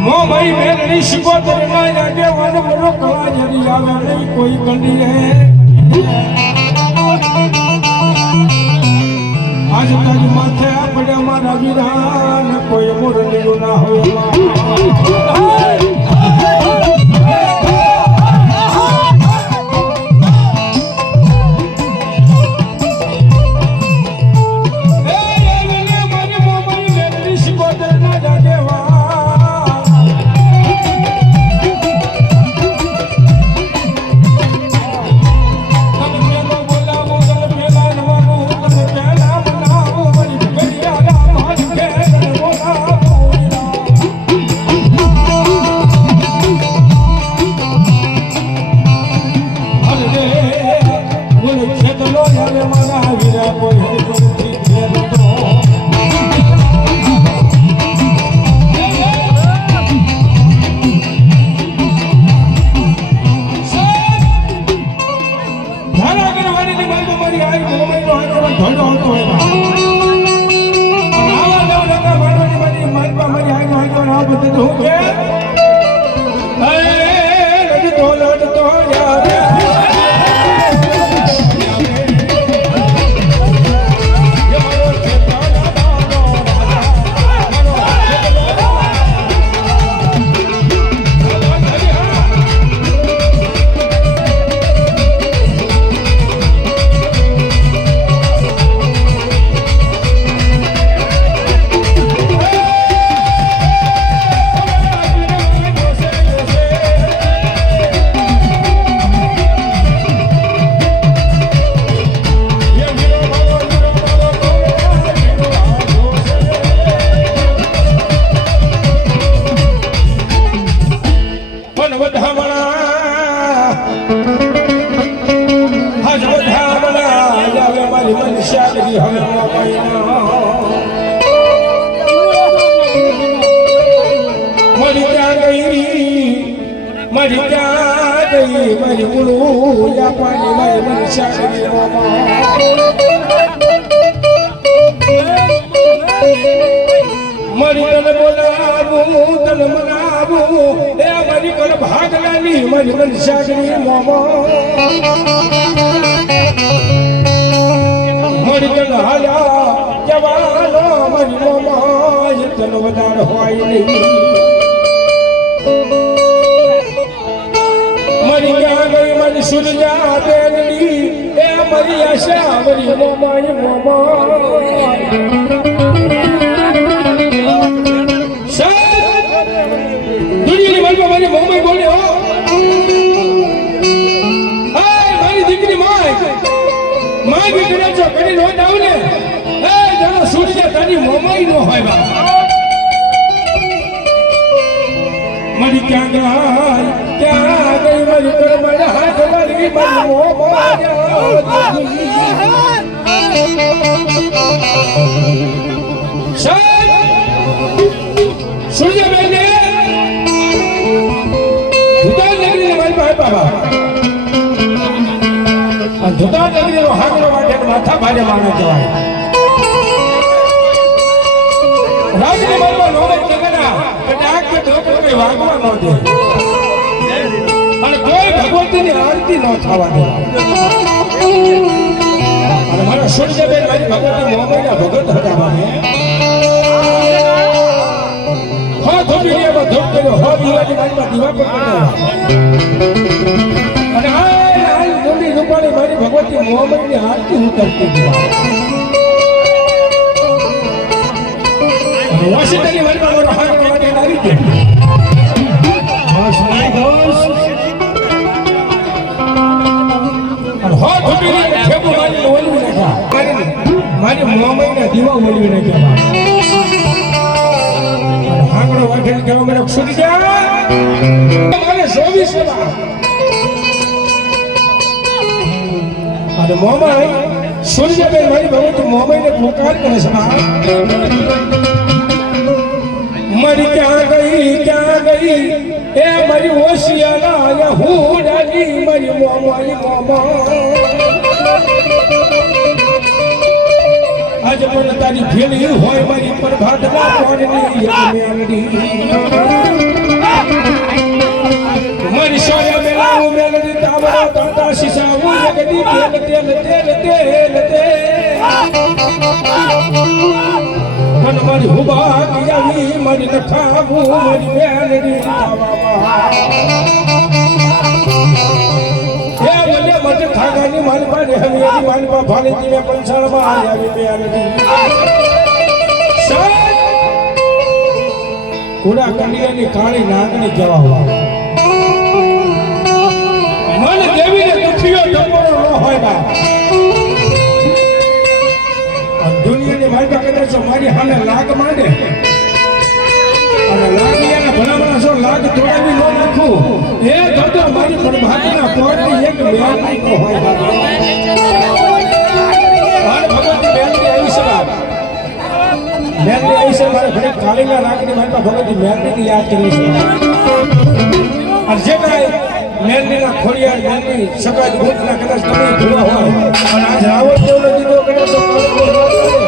મોમાઈ મેલની શિકોતર ના લાગે વાને બોલો કલા જરી આવે નહીં કોઈ કંડી રહે આજ તાજ માથે આપણે મારા વિરાન કોઈ મોરલીઓ ના હોય મારી ક્યાં ગઈ એ મારી ઓશિયાના હું રાજી મારી મોમા આજ પણ તારી ભેળી હોય મારી પ્રભાતના કોણની મેલડી મારી સોયા મેલાવું મેલડી તાવરા તાતા શીશાવું જગદી તેલ પણ મારી હુબા કિયાવી મારી નખાવું મારી મેલડી હે મને મત ખાગાની મારી પાસે હવેલી મારી પાસે ભાલે જીવે પંચાળમાં આવી મેલડી કુડા કંડિયાની કાળી નાગની જવા મન દેવીને દુખિયો ટપોરો ન હોય ના દુનિયાની મારી પાસે કદાચ મારી સામે લાગ માંડે અને લાગિયાના ભલામણા છો લાગ તોડાવી ન નાખું એ તો મારી પ્રભાતના કોણની એક મેલડી ન હોય ભગવતી મેલડી આવી છે મેલડી આવી છે મારે ઘરે કાળીના નાગની મારી પાસે ભગવતી મેલડીની યાદ કરી છે અને જે કાંઈ મેલડીના ખોડિયાર મેલડી સકાજ ગોતના કદાચ તમે જોવા હોય અને આજ રાવણ દેવનો દીધો કદાચ